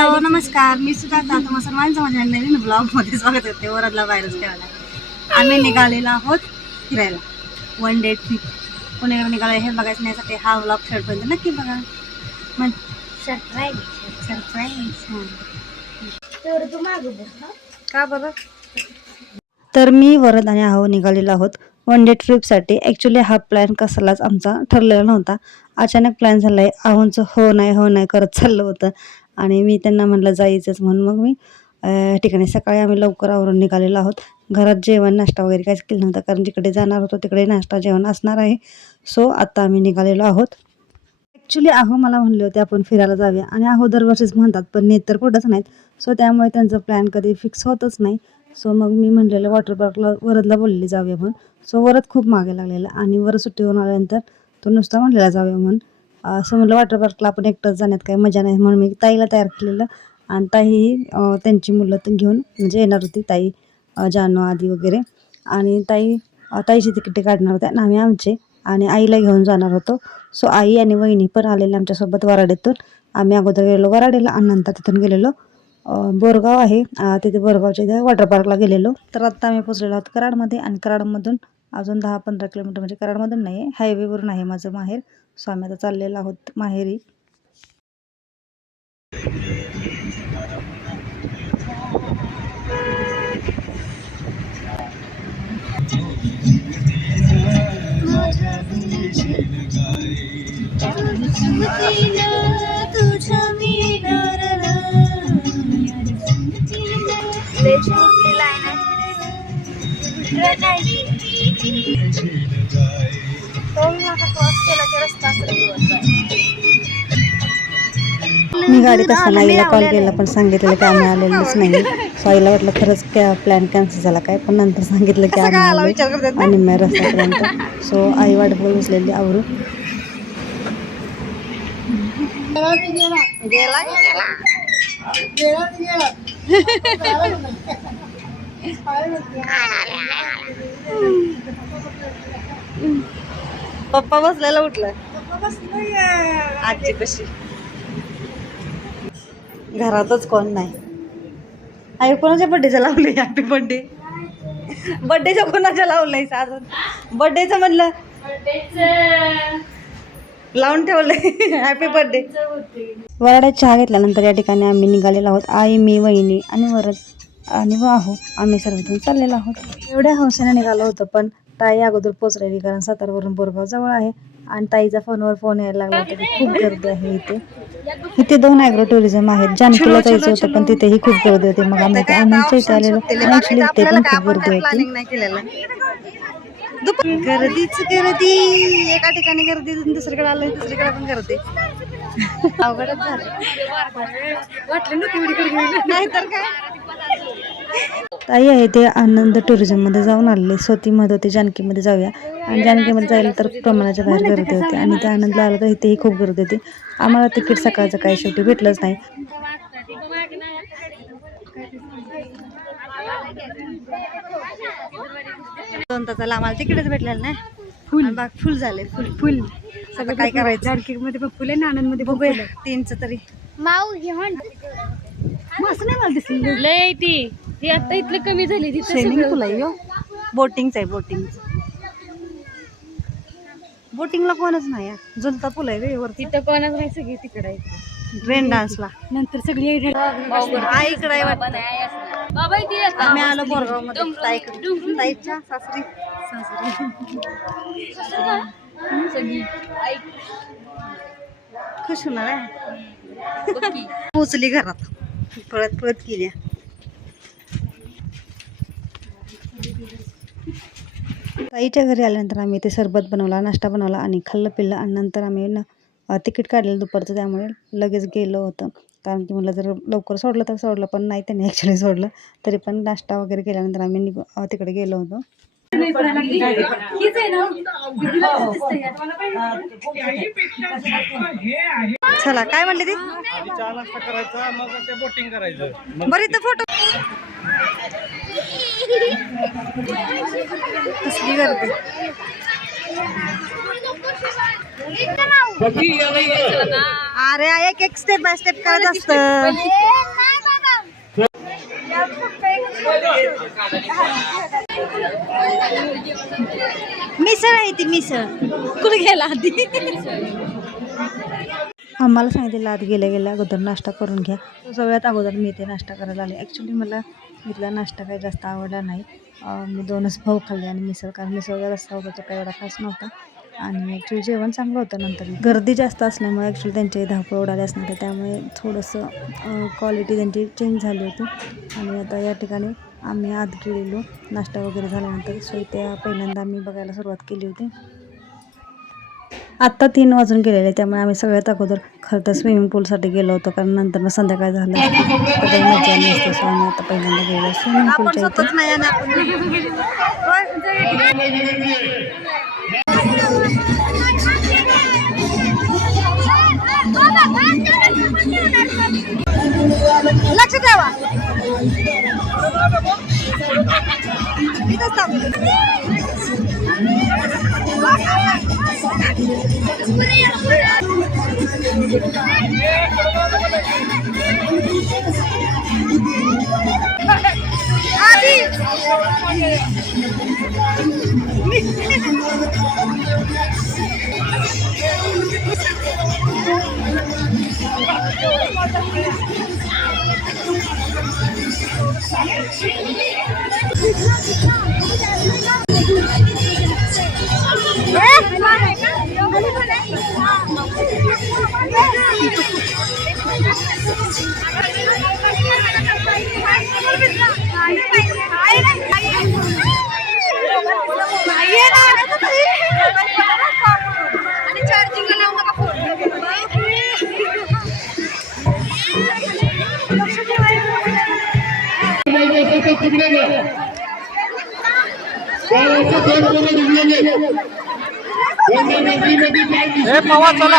Hello नमस्कार, मी सुजाता. तुम्हा सर्वांचं माझ्या नवीन ब्लॉगमध्ये स्वागत करते. वरदला व्हायरस ठेवायला आम्ही निघालेलो आहोत फिरायला. वन डे ट्रिप पुण्याला निघाले हे बघायचं नाही. हा ब्लॉग शेवटपर्यंत नक्की बघा. मग सरप्राईज का बघा. तर मी वरद आणि आहो निघालेलो आहोत वन डे ट्रिपसाठी. ॲक्च्युली हा प्लॅन कसलाच आमचा ठरलेला नव्हता. अचानक प्लॅन झाला आहे. आहोंचं हो नाही करत चाललं होतं आणि मी त्यांना म्हटलं जायचंच म्हणून मग मी ठिकाणी सकाळी आम्ही लवकर आवरून निघालेलो आहोत. घरात जेवण नाश्ता वगैरे काहीच केलं नव्हतं कारण जिकडे जाणार होतो तिकडे नाश्ता जेवण असणार आहे. सो आता आम्ही निघालेलो आहोत. ॲक्च्युली आहो मला म्हणले होते आपण फिरायला जाऊया आणि आहो दरवर्षीच म्हणतात पण नेत तर कुठंच नाहीत. सो त्यामुळे त्यांचं प्लॅन कधी फिक्स होतच नाही. सो मग मी म्हणलेलं वॉटर पार्कला वरदला बोललेली जाऊया म्हणून. सो वरद खूप मागे लागलेला आणि वरद सुट्टीवरून आल्यानंतर तो नुसता म्हणलेला जाऊया म्हणून. असं म्हटलं वॉटर पार्कला आपण एकटंच जाण्यात काही मजा नाही म्हणून मी ताईला तयार केलेलं आणि ताई त्यांची मुलं घेऊन म्हणजे येणार होती. ताई जानू आदी वगैरे आणि ताईची तिकीट काढणार होत्या आणि आम्ही आमचे आणि आईला घेऊन जाणार होतो. सो आई आणि वहिनी पण आलेल्या आमच्यासोबत वराडीतून. आम्ही अगोदर गेलेलो वराडीला आणि नंतर तिथून गेलेलो बोरगाव आहे तिथे बोरगावच्या इथे वॉटर पार्कला गेलेलो. तर आत्ता आम्ही पोचलेलो आहोत कराडमध्ये आणि कराडमधून अजून 10-15 किलोमीटर म्हणजे कराडमधून नाही आहे हायवेवरून आहे माझं माहेर. सो आम्ही आता चाललेलो आहोत माहेरी. मी गाडीत असताना आईला कॉल केला पण सांगितलं की आम्ही आलेलोच नाही. सो आईला वाटलं खरंच प्लॅन कॅन्सल झाला काय पण नंतर सांगितलं की आम्ही आलो आणि मी रस्त्यापर्यंत. सो आई वाट बघत बसलेली आवरून. पप्पा बसलेला उठलाय आजी कशी घरातच कोण नाही. आई कोणाच्या बड्डेचं लावलंय हॅपी बड्डे. बड्डेचं कोणाच्या लावलंय अजून बड्डेचं म्हणलं लावून ठेवलंय हॅपी बड्डे. वराड्यात चहा घेतल्यानंतर या ठिकाणी आम्ही निघालेलो आहोत. आई मी वहिनी आणि वरद आणि आहो आम्ही सर्वजण चाललेलो आहोत. एवढ्या हौसेने निघालो होतो पण ताई अगोदर पोचलेली कारण सातारवरून बोरगाव जवळ आहे आणि ताईचा फोनवर फोन यायला लागला होता की खूप गर्दी आहे इथे 2 ॲग्रो टुरिझम आहेत. जानकीला जायचं होतं पण तिथेही खूप गर्दी होती. मग आम्ही त्या आनंदच्या इथे आलेलो आणि ॲक्च्युली ते पण खूप गर्दी होती. गर्दीच गर्दी एका ठिकाणी गर्दी दुसरीकडे आलं दुसरीकडे पण गर्दी. अवघडच झालं वाटलं ना तेवढी गर्दी नाही तर काय. ताई आहे ते आनंद टुरिझममध्ये जाऊन आलेले. सो ती म्हणत होती जानकीमध्ये जाऊया आणि जानकीमध्ये जायला तर प्रमाणाच्या बाहेर गर्दी होती आणि त्या आनंदला आलं तर इथेही खूप गर्दी होती. आम्हाला तिकीट सकाळचं काही शेवटी भेटलंच नाही. 2 तासाला आम्हाला तिकीटच भेटलेलं नाही. फुल झाले फुल सगळं काय करायचं. जानकीमध्ये पण फुल आहे ना आनंदमध्ये बघूया 3चं तरी माऊ घेऊन मस्त नाही मला दिसली लय ती आता इथलं कमी झाली. स्विमिंग पूल आहे बोटिंगचं आहे बोटिंगला कोणच नाही. जुलता पूल आहे वरती तिथं कोणच नाही. सगळी तिकडे आहे ट्रेन डान्सला नंतर सगळी इकडे आहे वाटतं. आम्ही आलो बोरगाव मध्ये ताईच्या सासरी खुश होणार आहे. पोचली घरात पळत गेल्या. ताईच्या घरी आल्यानंतर आम्ही ते सरबत बनवला नाश्ता बनवला आणि खाल्लं पिल्लं आणि नंतर आम्ही तिकीट काढलेलं दुपारचं त्यामुळे लगेच गेलो होतं कारण की म्हटलं जर लवकर सोडलं तर सोडलं पण नाही त्यांनी ॲक्च्युली सोडलं. तरी पण नाश्ता वगैरे केल्यानंतर आम्ही तिकडे गेलो होतो. चला काय म्हणले ती बरं इथं फोटो कसली गर्दी अरे एक एक स्टेप बाय स्टेप करत असतं. मिसळ आहे ती मिसळ. कुठे गेला आधी? आम्हाला सांगितलेलं आत गेल्या गेल्या अगोदर नाश्ता करून घ्या. सगळ्यात अगोदर मी इथे नाश्ता करायला आले. ॲक्च्युली मला इथला नाश्ता काही जास्त आवडला नाही. मी 2च पाव खाल्ले आणि मिसळ, कारण मिसळचा रस्सा होता तो काही एवढा खास नव्हता. आणि ॲक्च्युली जेवण चांगलं होतं. नंतर गर्दी जास्त असल्यामुळे ॲक्च्युली त्यांची धावपळ उडाली असणार आहे, त्यामुळे थोडंसं क्वालिटी त्यांची चेंज झाली होती. आणि आता या ठिकाणी आम्ही आत गेलेलो नाश्ता वगैरे झाल्यानंतर. सो इथे पहिल्यांदा आम्ही बघायला सुरुवात केली होती. आत्ता 3 वाजून गेलेले, त्यामुळे आम्ही सगळ्यात अगोदर खरं तर स्विमिंग पूलसाठी गेलो होतो, कारण नंतर संध्याकाळ झालं तर काही मजा आली असते. सो आम्ही आता पहिल्यांदा गेलो स्विमिंग पूलच्या इथे. लक्ष ठेवा. पवा चला.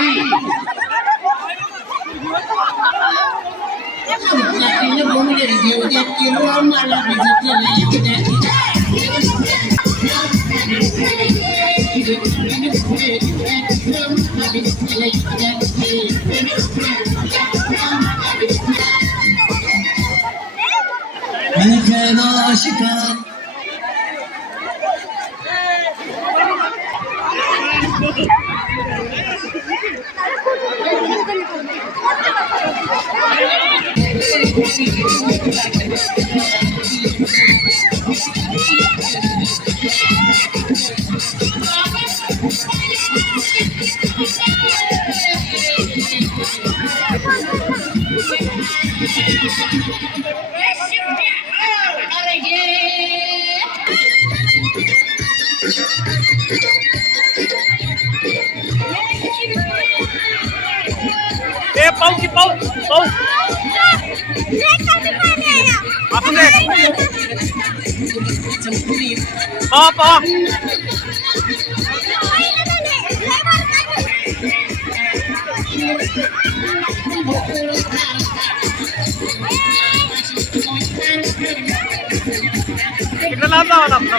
पाऊ की पाऊ पाऊ आपण पा पा इकडे लांब जावं लागतं.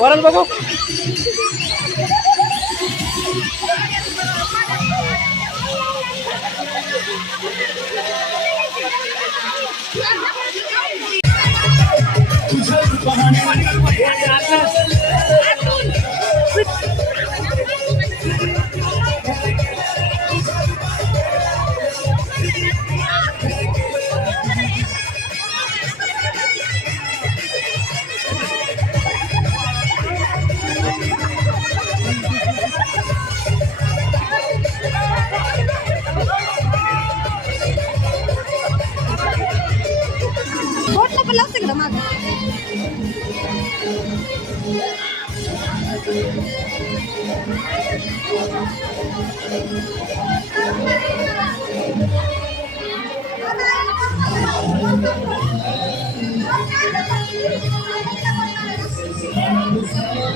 वरच बघू.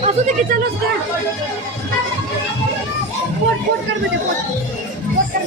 असू दे की चालूच कर. पोट पोट कर बेटे पोट पोट कर.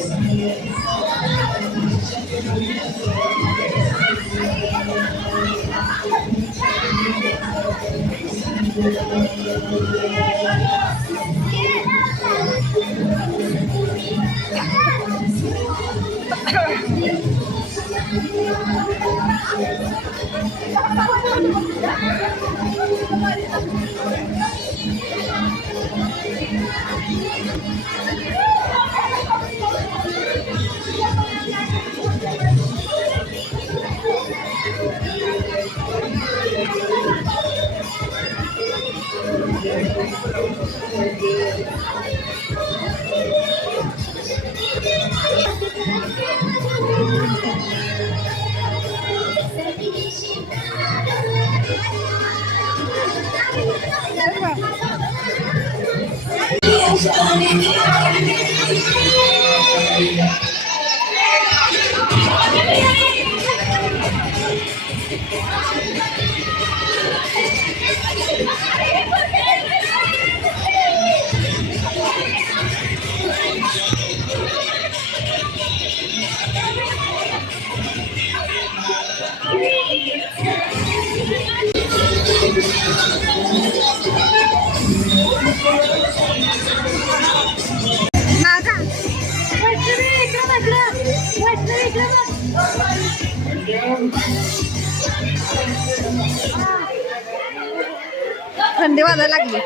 थंडी वाजायला लागली.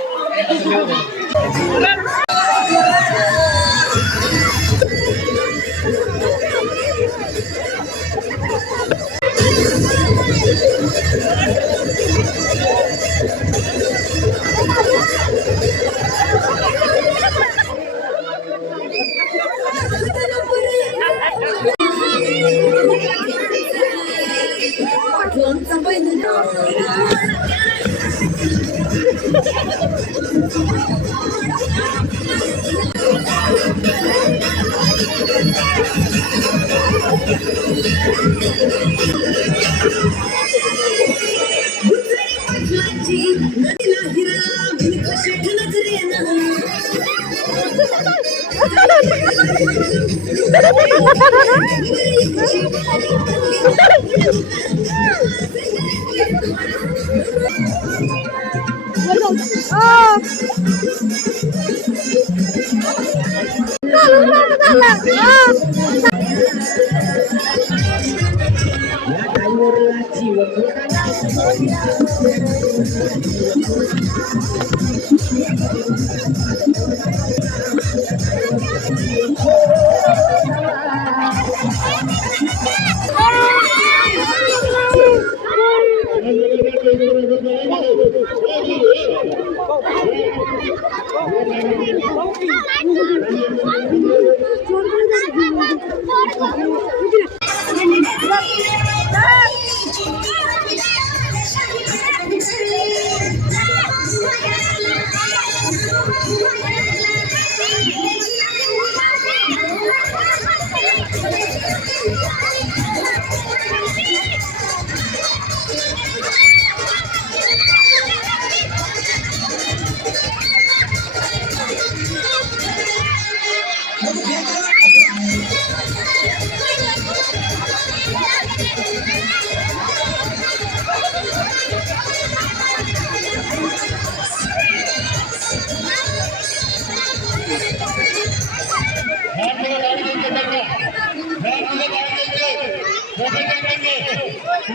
ही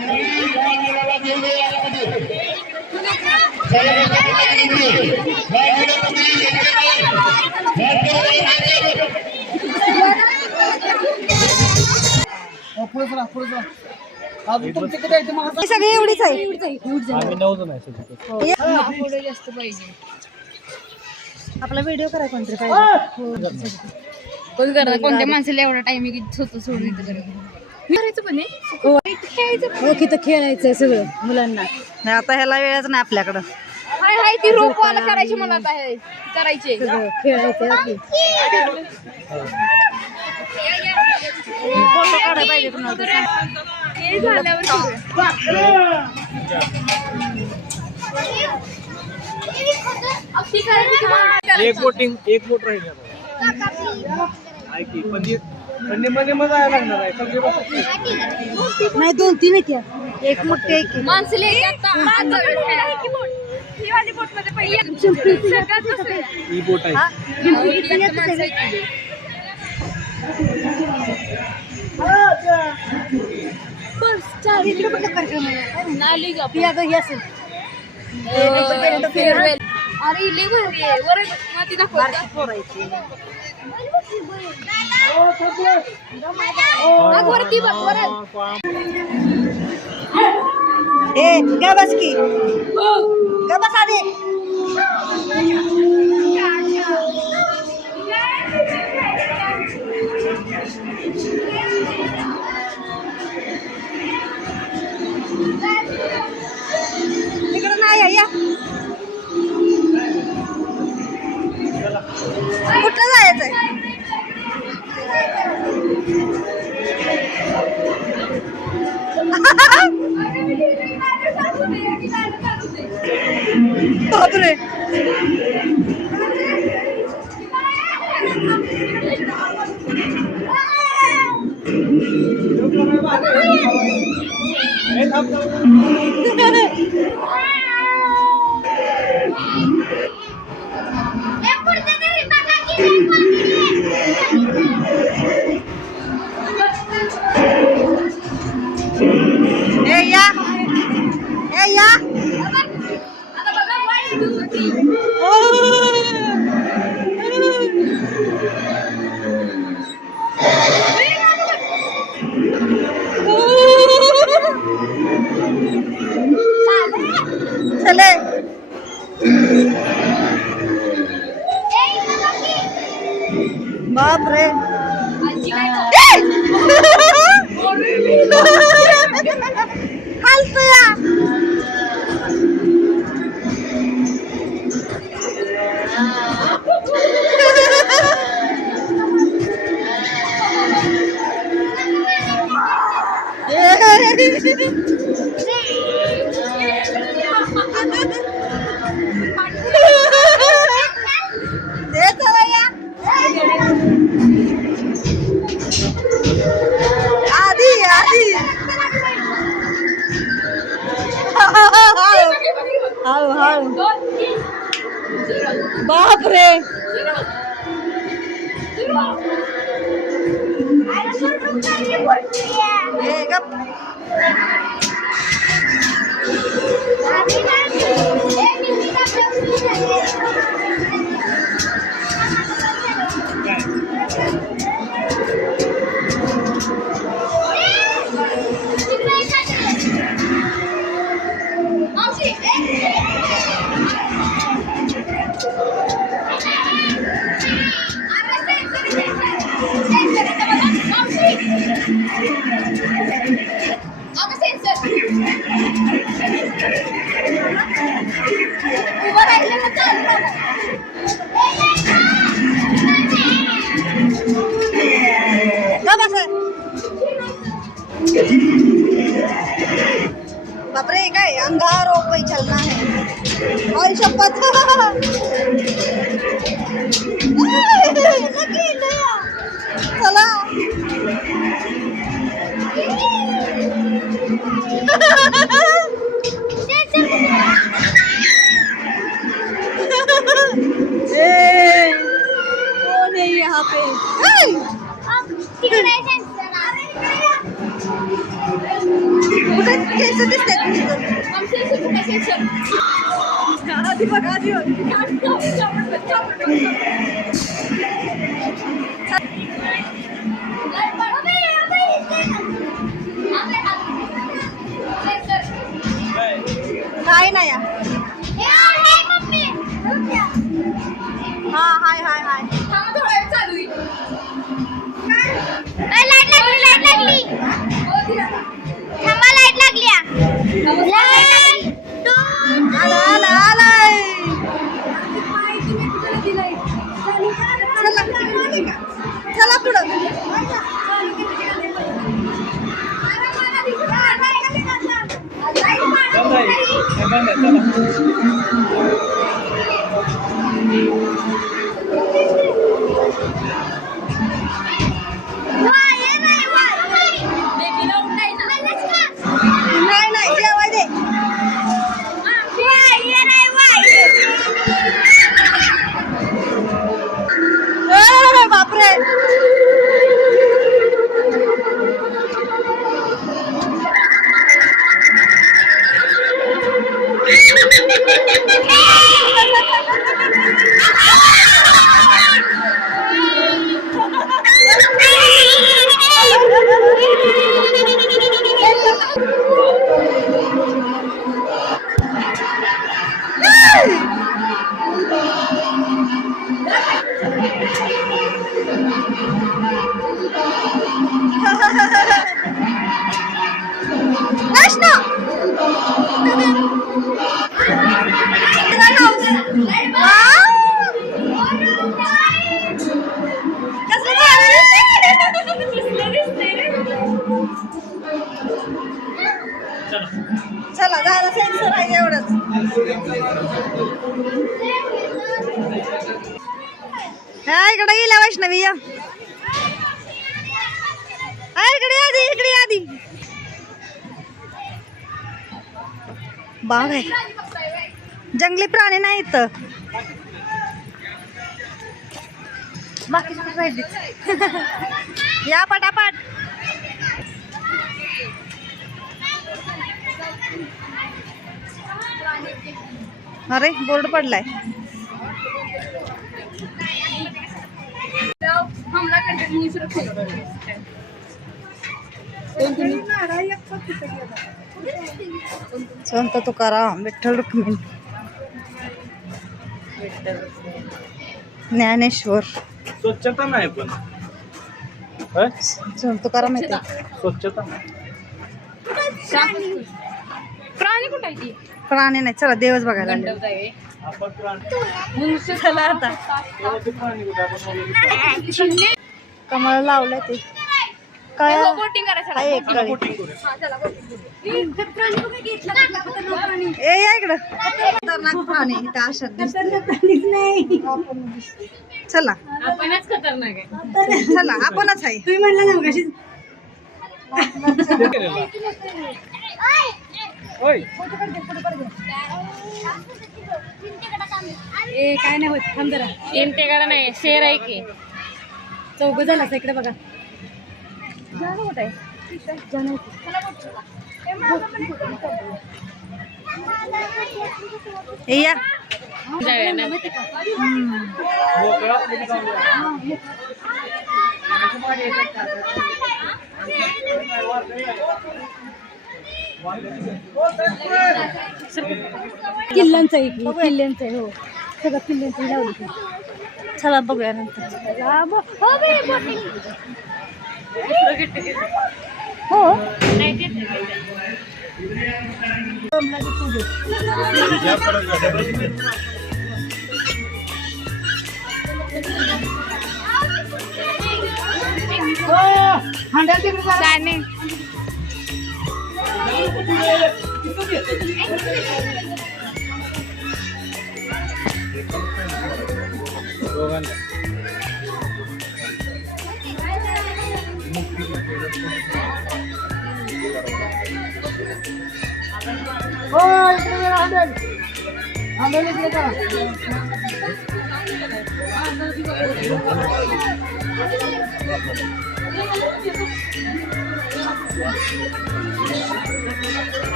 सगळी एवढीच आहे. आम्ही 9 जण आहे सगळे. जास्त पाहिजे. आपला व्हिडिओ करा कोणतरी पाहिजे. कोण करणार? कोणत्या माणसाला एवढा टाइम आहे की स्वतः सोडून इथं करायचं पण ओळखीत खेळायचंय सगळं मुलांना. नाही आता ह्याला वेळच नाही आपल्याकडं. हाय हाय ती रोपवाला करायची मला आता हे करायचे सगळं खेळायचं. फोटो काढायला पाहिजे कुणाला तर सांग. हे झाल्यावर एक बोट राहील ऐकी पण मध्ये मजा यायला लागणार आहे सगळे बस. नाही 2-3 आहेत या. एक मोठे एक माणसले ही बोट आहे. अरे लय भारी आहे. वर माती दाखवत वरती बघ वर ए गा बस की गा बस आधी. इकडं नाही या. कुठलं जायचंय? बापरे. चले बाप रे. हालतोया. बाप रे. बापरे काय अंगार कोई चलना है और शपथ चला कौन है यहाँ पे? कुठे केस दिसतात आधी बघ आधी काय नाही हा हाय हाय हाय लाईट लागली थांबा लाईट लागली आला आला आलाय चला पुढं नाही नाही जेवाय दे बापरे चला झालं सेन्सर आहे एवढंच हा इकडे गेल्या वैष्णवी या इकडे आधी बाग आहे जंगली प्राणी नाही इथं बाकी या पटापट अरे बोर्ड पडलाय हमला करते म्हणून सुरक्षित संत तुकाराम विठ्ठल रुक्मिणी ज्ञानेश्वर स्वच्छता नाही पण संत तुकाराम येते स्वच्छता प्राणी कुठं आहे ती प्राणी नाही चला देवच बघायला आले. गंडवत आहे आपण चला आता कमळ लावलं ते काय बोटिंग करायचं आहे एक कळी. बोटिंग करूया. ए या इकडं खतरनाक प्राणी इथं अशा चला आपणच खतरनाक आहे चला आपणच आहे तुम्ही म्हणला ना कशी ते केलेलं. होय ए काय नाही होत थांब जरा इंटेकडे नाही शेर आहे की चौघ झाला इकडे बघा ए या मोकळा आपल्याला जाऊन द्या. किल्ल्यांचं आहे किल्ल्यांचं आहे हो सगळं किल्ल्यांचं लावलं चला बघूया नंतर हो काय नाही दोघांना.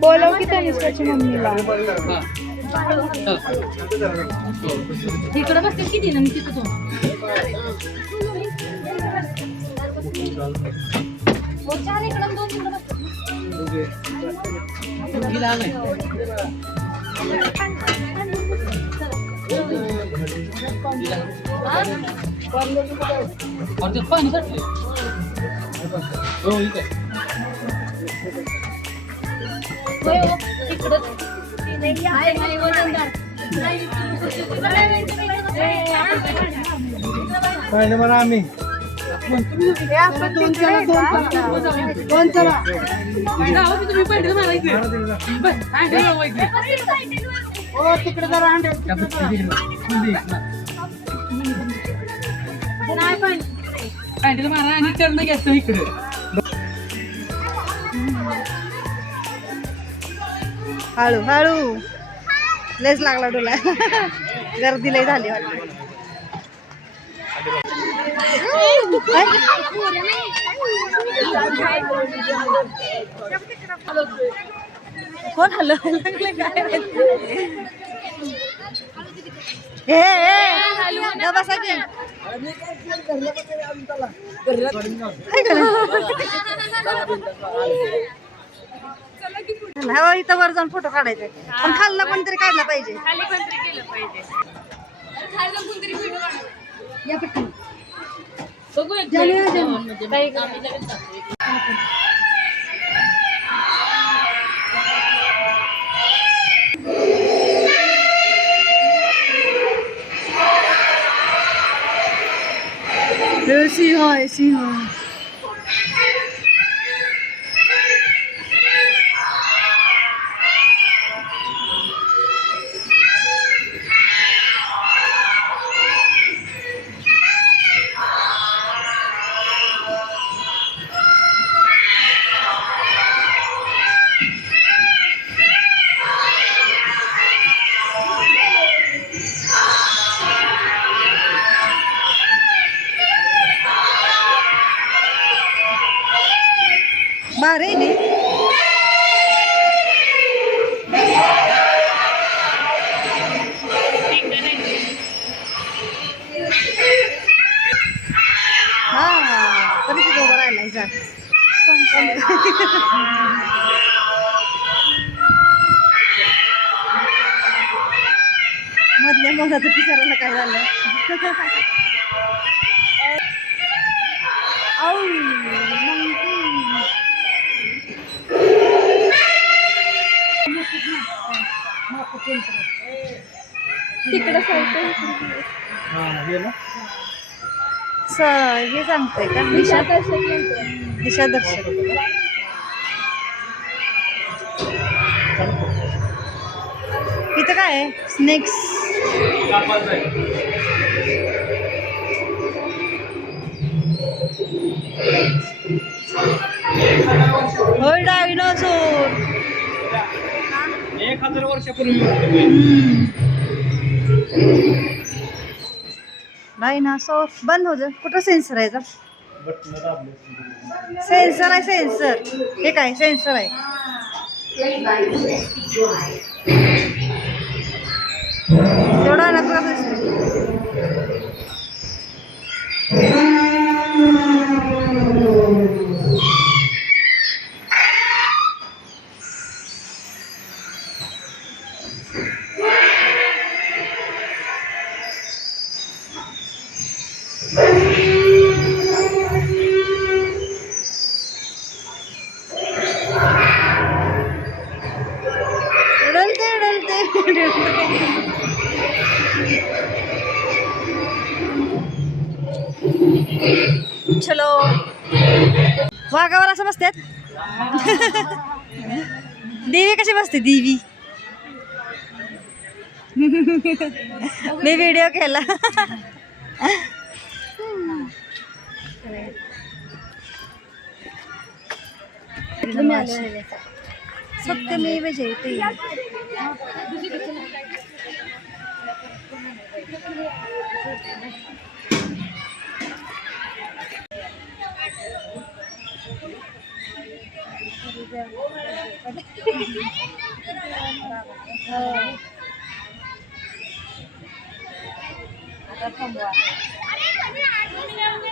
बोलव की तनिष्काची मम्मीला. तिकडं बसते किती ना मी तिथं चार इकडं 2 तिकडं पाहिलं मला आम्ही तिकडे जरा मारा आणि टर्न घ्यायचं इकडे. हळू हळू लेस लागला डोला. गर्दी लय झाली वाटतं. कोण हलवायला लागलं काय हे बसा की नाही इथं वर जाऊन फोटो काढायचे पण खाल्ला पण तरी काढला पाहिजे. या पटकन. सिंह सिंह भारी नाही. हा परिस्थिती उभं राहिला जा. मधल्या मोलाचं पिसाराला काय झालं. तिकडं हे सांगतोय का दिशा दर्शक. इथं काय आहे स्नेक्स. होय डायनोसॉर 1000 वर्षापूर्वी. डायनासोर बंद हो जा. कुठं सेन्सर आहे? सेन्सर आहे सेन्सर. हे काय सेन्सर आहे. तेवढा ना कसं दिसते. चलो वाघावर असं बसतात. देवी कशी बसते देवी. मी व्हिडिओ केला. सत्यमेव जयते.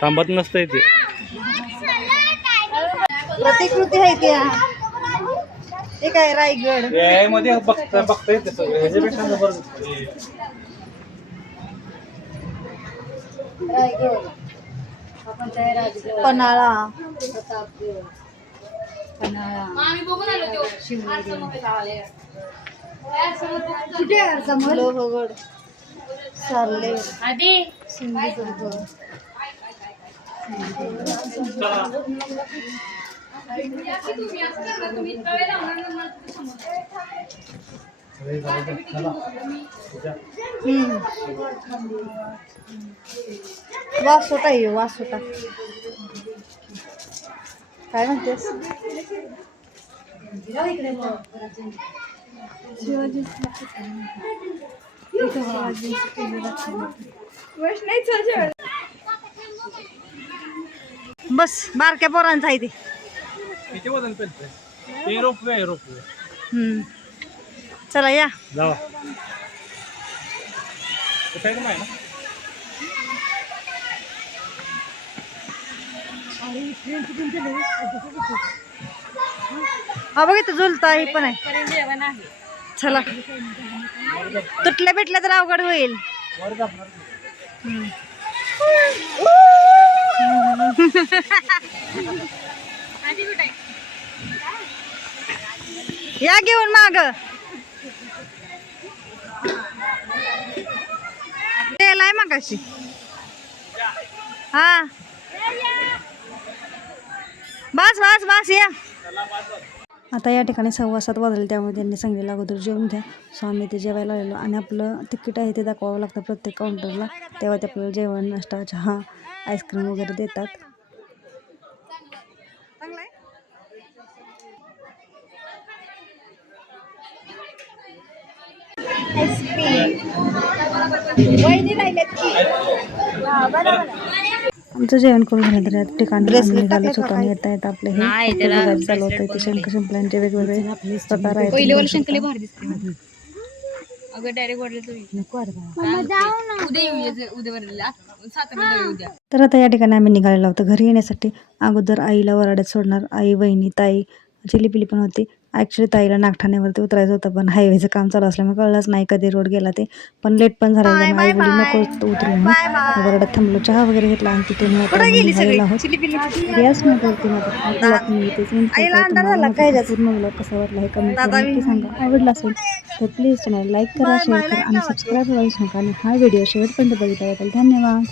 थांबत नसतंय ते. प्रतिकृती आहे त्या. ते काय रायगड. मध्ये बघता येते सगळं. ह्याच्यापेक्षा जबरदस्त. पन्हाळा. लोहगड. सार्ले. सिंधुदुर्ग. वासोटा आहे वासोटा. काय म्हणतेस. बस बारक्या पोरांचं आहे ते. किती वजन पेलतंय? हे रोपवे आहे रोपवे. चला या. जावा. कुठे आहे ना? हा बघ इथं झुलता ही पण आहे. चला तुटल्या भेटल्या तर अवघड होईल. या घेऊन माग. तेलाय मागाशी. हा बस बस बस या. आता या ठिकाणी 6:15 वाजले, त्यामुळे त्यांनी सांगितलं अगोदर जेवून घ्या. सो आम्ही ते जेवायला आलेलो आणि आपलं तिकीट आहे ते दाखवावं लागतं प्रत्येक काउंटरला. तेव्हा ते आपल्याला जेवण नाश्ता चहा आईस्क्रीम वगैरे देतात. आमचं जेवण करून झालं तर या ठिकाणी निघालोच होतो आणि येता येता आपलं हे चालू होतं. ते शंख शिंपल्यांचे वेगवेगळे प्रकार आहेत. तर आता या ठिकाणी आम्ही निघालेलो होतो घरी येण्यासाठी. अगोदर आईला वराड्यात सोडणार. आई वहिनी ताई चिलीपिली पण होती. ॲक्च्युली ताईला नागठाण्यावरती उतरायचं होतं, पण हायवेचं काम चालू असल्यामुळे कळलंच नाही कधी रोड गेला ते. पण लेट पण झाला. आई बोली नको उतरू. वराड्यात थांबलो, चहा वगैरे घेतला आणि तिथून निघालेलो आहोत. गॅस नव्हती पूर्ण ब्लॉग कसा वाटला हे कमेंट करून नक्की सांगा. आवडला असेल तर प्लीज चॅनल लाईक करा, शेअर करा आणि सबस्क्राईब करायला नका. आणि हा व्हिडिओ शेवटपर्यंत बघितल्याबद्दल धन्यवाद.